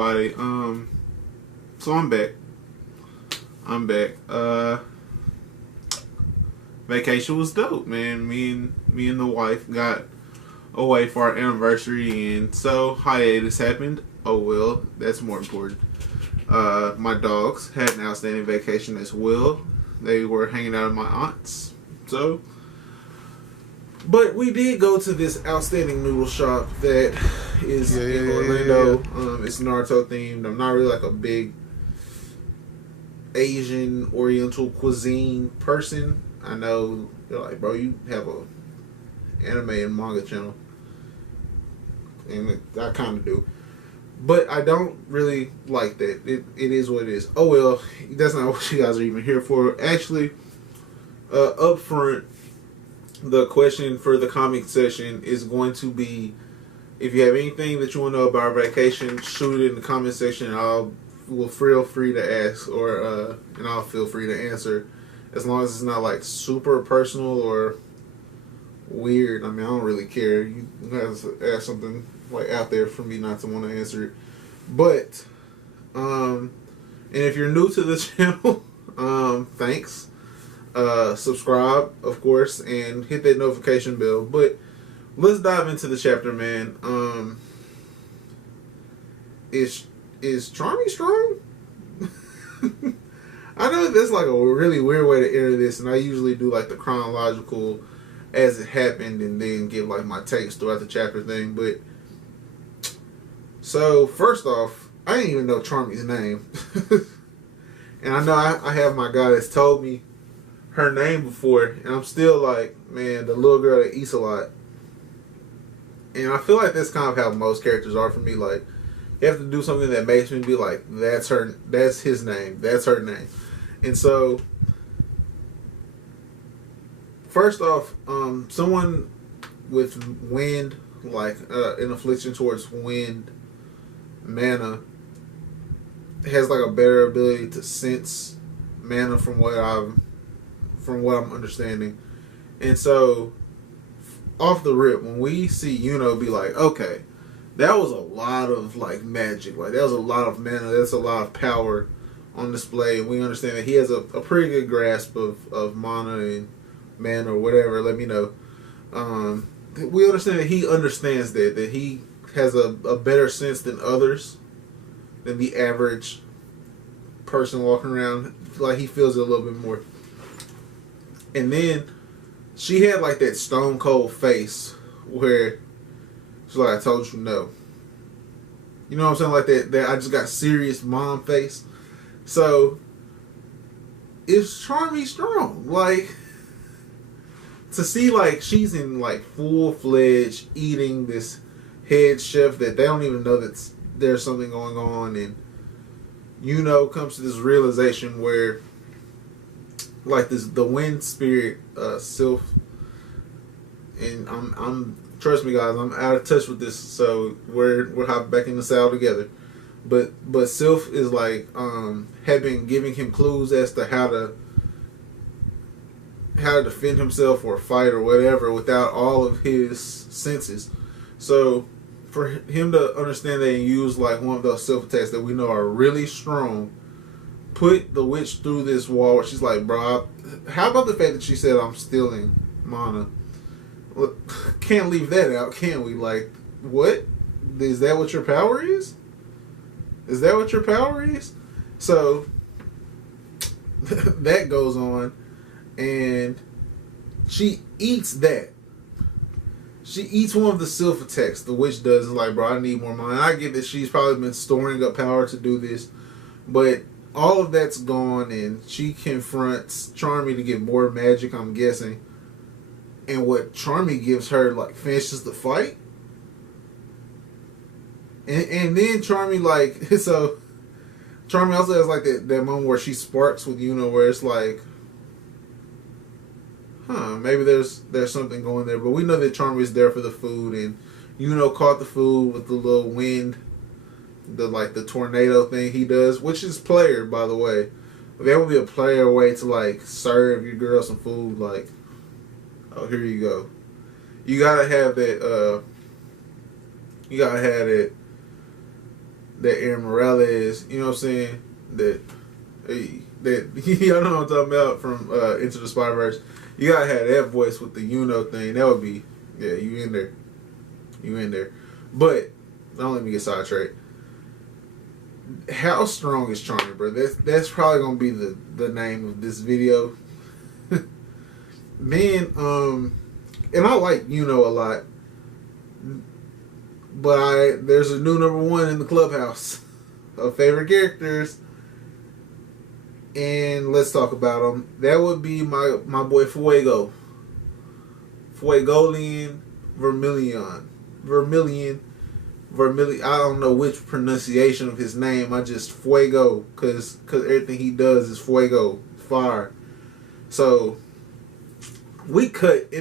everybody. So I'm back. I'm back. Vacation was dope, man. Me and the wife got away for our anniversary, and so hiatus happened. Oh well, that's more important. My dogs had an outstanding vacation as well. They were hanging out at my aunt's. So, but we did go to this outstanding noodle shop that is in Orlando. It's Naruto themed. I'm not really like a big Asian Oriental cuisine person. I know they're like, bro, you have a anime and manga channel, and I kind of do, but I don't really like that. It is what it is. Oh well, that's not what you guys are even here for. Actually, up front, the question for the comic session is going to be: if you have anything that you want to know about our vacation, shoot it in the comment section. And will feel free to ask, or and I'll feel free to answer, as long as it's not like super personal or weird. I mean, I don't really care. You guys ask something like out there for me not to want to answer it. But and if you're new to the channel, thanks. Subscribe, of course, and hit that notification bell. But let's dive into the chapter, man. Is Charmy strong? I know that's like a really weird way to enter this, and I usually do like the chronological as it happened and then give like my takes throughout the chapter thing. But so first off, I didn't even know Charmy's name. And I know I have my guy that's told me her name before, and I'm still like, man, the little girl that eats a lot. And I feel like that's kind of how most characters are for me. Like, you have to do something that makes me be like, that's his name, that's her name. And so, first off, someone with wind, like an affliction towards wind, mana, has like a better ability to sense mana from what I'm understanding. And so, off the rip, when we see Yuno be like, okay, that was a lot of like magic, like that was a lot of mana, that's a lot of power on display, and we understand that he has a pretty good grasp of mana and mana or whatever, let me know. We understand that he understands that he has a better sense than others, than the average person walking around. Like, he feels it a little bit more. And then she had like that stone cold face where she's like, I told you no. You know what I'm saying? Like that I just got serious mom face. So, is Charmy strong? Like, to see like she's in like full-fledged eating this head chef that they don't even know that there's something going on, and Yuno comes to this realization where like the wind spirit Sylph, and I'm trust me guys, I'm out of touch with this, so we're hopping back in the saddle together. But Sylph is like had been giving him clues as to how to defend himself or fight or whatever without all of his senses. So for him to understand that and use like one of those self attacks that we know are really strong, put the witch through this wall where she's like, bro, how about the fact that she said I'm stealing mana? Look, can't leave that out, can we? Like, what? Is that what your power is? Is that what your power is? So that goes on, and she eats that. She eats one of the self attacks the witch does. Is like, bro, I need more mana. I get that she's probably been storing up power to do this, but all of that's gone, and she confronts Charmy to get more magic, I'm guessing. And what Charmy gives her, like, finishes the fight. And then Charmy, like, so Charmy also has like that moment where she sparks with Yuno, where it's like, maybe there's something going there. But we know that Charmy is there for the food, and Yuno caught the food with the little wind, the tornado thing he does, which is player, by the way. That would be a player way to like serve your girl some food, like, oh, here you go. You gotta have that. You gotta have that Aaron Morales, you know what I'm saying? That y'all know what I'm talking about from Into the Spider-Verse. You gotta have that voice with the thing. That would be, yeah, you in there. You in there. But don't let me get sidetracked. How strong is Charmy, bro? That's probably gonna be the name of this video. Man, and I like a lot, but there's a new #1 in the clubhouse of favorite characters, and let's talk about them. That would be my boy Fuego, Fuegolian Vermilion. I don't know which pronunciation of his name. I just Fuego, cause everything he does is Fuego, fire. So we cut.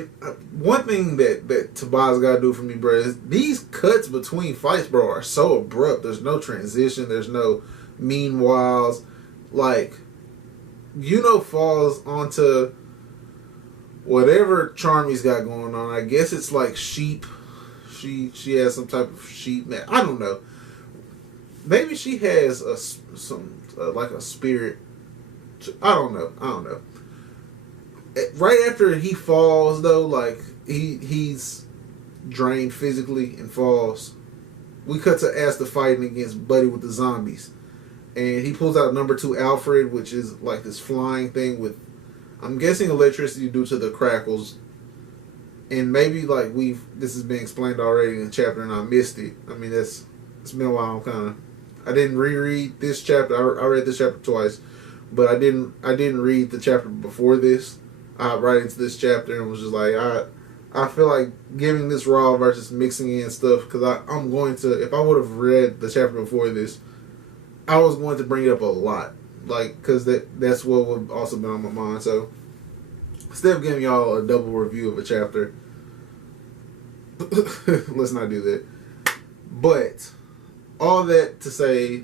One thing that Tobias gotta do for me, bro, is these cuts between fights, bro, are so abrupt. There's no transition. There's no meanwhiles. Like, falls onto whatever Charmy's got going on. I guess it's like sheep. She has some type of sheep. I don't know. Maybe she has like a spirit. I don't know. Right after he falls, though, like he's drained physically and falls. We cut to Asta fighting against Buddy with the zombies, and he pulls out #2 Alfred, which is like this flying thing with, I'm guessing, electricity due to the crackles. And maybe like this has been explained already in the chapter and I missed it. I mean, it's been a while. I didn't reread this chapter. I read this chapter twice, but I didn't read the chapter before this. I hopped right into this chapter and was just like, I feel like giving this raw versus mixing in stuff, because I'm going to, if I would have read the chapter before this, I was going to bring it up a lot, like, because that's what would also been on my mind. So instead of giving y'all a double review of a chapter, let's not do that. But all that to say,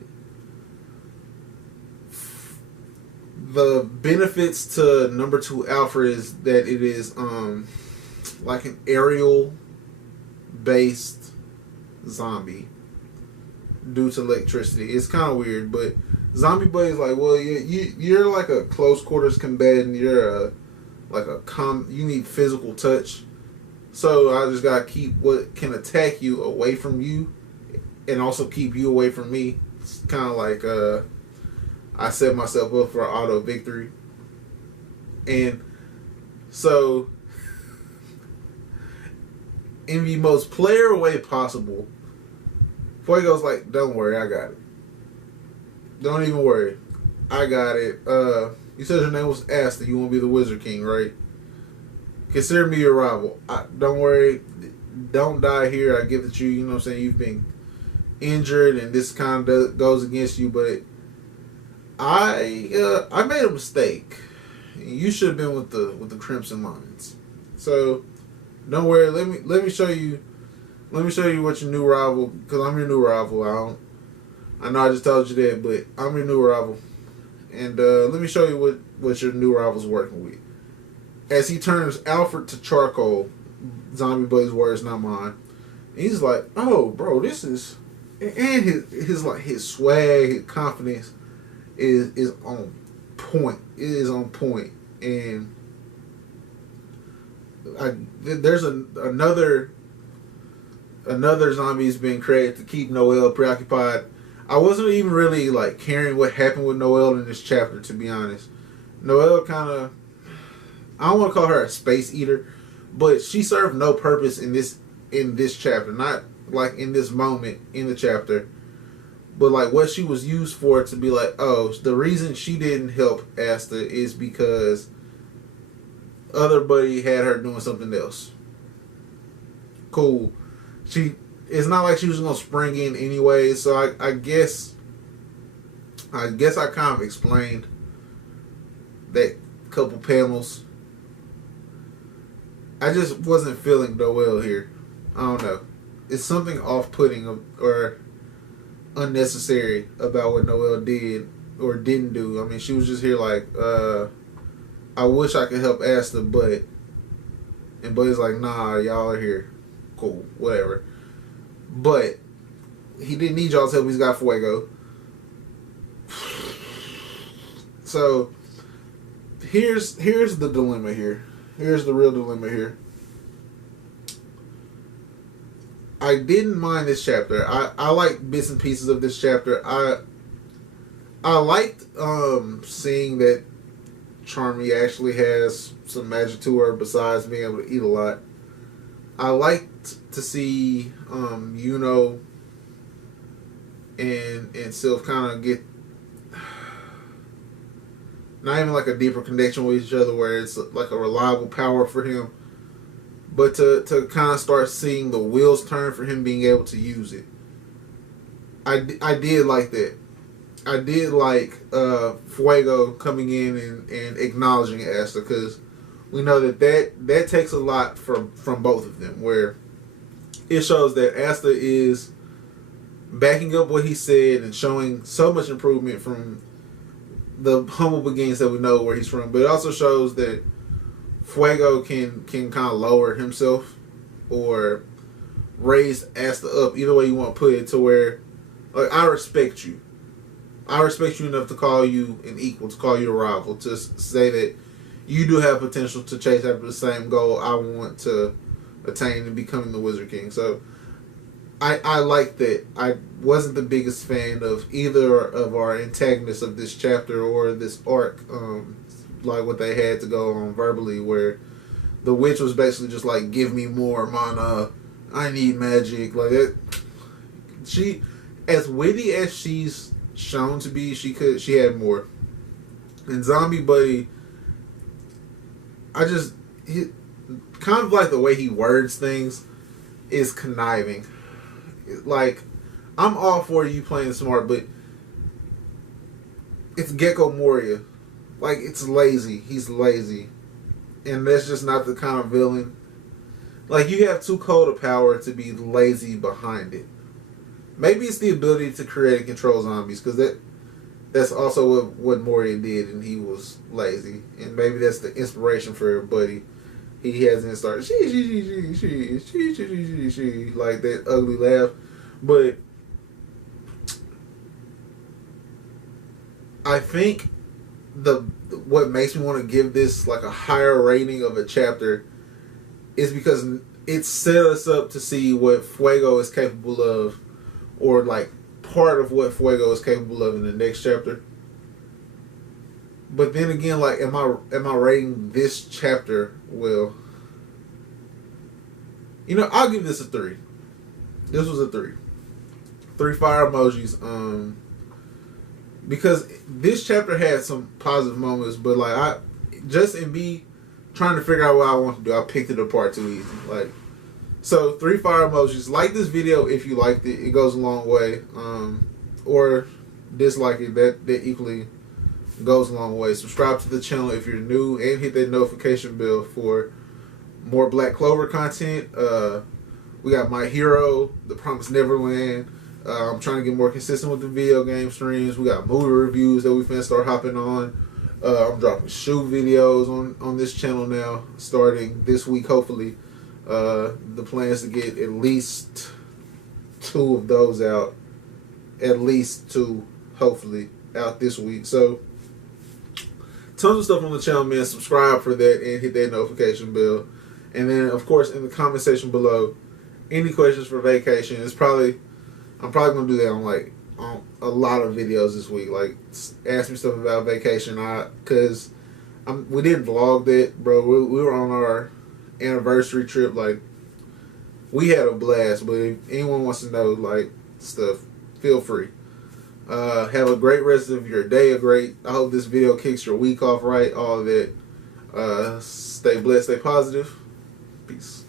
the benefits to #2 Alfred is that it is like an aerial based zombie due to electricity. It's kind of weird, but Zombie Buddy's like, well, you're like a close quarters combatant. You're you need physical touch. So I just gotta keep what can attack you away from you, and also keep you away from me. It's kind of like I set myself up for an auto victory. And so, in the most player way possible, Fuego's like, don't worry, I got it. Don't even worry. I got it. You said your name was Asta. You want to be the Wizard King, right? Consider me your rival. Don't worry. Don't die here. I get that you know what I'm saying, you've been injured and this kind of goes against you, but I made a mistake. You should have been with the Crimson Lions. So don't worry. Let me show you. Let me show you what your new rival. Because I'm your new rival. I know I just told you that, but I'm your new rival. And let me show you what your new rival's working with. As he turns Alfred to charcoal, Zombie Buddy's words, not mine. And he's like, "Oh, bro, this is," and his swag, his confidence is on point. It is on point, and there's another zombie's been created to keep Noelle preoccupied. I wasn't even really like caring what happened with Noelle in this chapter, to be honest. Noelle kind of, I don't want to call her a space eater, but she served no purpose in this chapter. Not like in this moment in the chapter, but like what she was used for, to be like, oh, the reason she didn't help Asta is because other buddy had her doing something else. Cool. It's not like she was gonna spring in anyway, so I guess I kind of explained that couple panels. I just wasn't feeling Noelle here. I don't know. It's something off-putting or unnecessary about what Noelle did or didn't do. I mean, she was just here like, I wish I could help Asta, but... And Buddy's like, nah, y'all are here. Cool, whatever. But he didn't need y'all's help. He's got Fuego. So here's the dilemma here. Here's the real dilemma here. I didn't mind this chapter. I liked bits and pieces of this chapter. I liked seeing that Charmy actually has some magic to her besides being able to eat a lot. I liked to see Yuno and Sylph kind of get not even like a deeper connection with each other where it's like a reliable power for him, but to kind of start seeing the wheels turn for him being able to use it. I did like that. I did like Fuego coming in and acknowledging Asta, because we know that takes a lot from both of them, where it shows that Asta is backing up what he said and showing so much improvement from the humble beginnings that we know where he's from, but it also shows that Fuego can kind of lower himself or raise Asta up, either way you want to put it, to where, like, I respect you. I respect you enough to call you an equal, to call you a rival, to say that you do have potential to chase after the same goal I want to attain in becoming the Wizard King. So I like that. I wasn't the biggest fan of either of our antagonists of this chapter or this arc, like what they had to go on verbally, where the witch was basically just like, give me more mana, I need magic. Like that. She, as witty as she's shown to be, she had more. And Zombie Buddy, kind of like the way he words things is conniving. Like, I'm all for you playing smart, but it's Gecko Moria. Like, it's lazy. He's lazy. And that's just not the kind of villain. Like, you have too cold a power to be lazy behind it. Maybe it's the ability to create and control zombies, because that's also what Moria did, and he was lazy. And maybe that's the inspiration for Buddy. He hasn't started she like that ugly laugh. But I think what makes me want to give this like a higher rating of a chapter is because it set us up to see what Fuego is capable of, or like part of what Fuego is capable of in the next chapter. But then again, like, am I rating this chapter well? You know, I'll give this a 3. This was a 3. 3 fire emojis. Because this chapter had some positive moments, but like just in me trying to figure out what I want to do, I picked it apart too easy. Like, so 3 fire emojis. Like this video if you liked it. It goes a long way. Or dislike it. That equally goes a long way. Subscribe to the channel if you're new, and hit that notification bell for more Black Clover content. We got My Hero, The Promised Neverland. I'm trying to get more consistent with the video game streams. We got movie reviews that we finna start hopping on. I'm dropping shoe videos on this channel now, starting this week, hopefully. The plan is to get at least 2 of those out. At least 2, hopefully, out this week. So, tons of stuff on the channel, man. Subscribe for that and hit that notification bell. And then, of course, in the comment section below, any questions for vacation. I'm probably going to do that on a lot of videos this week. Like, ask me stuff about vacation. Because we didn't vlog that, bro. We were on our anniversary trip. Like, we had a blast. But if anyone wants to know, like, stuff, feel free. Have a great rest of your day. I hope this video kicks your week off right. All of that. Stay blessed. Stay positive. Peace.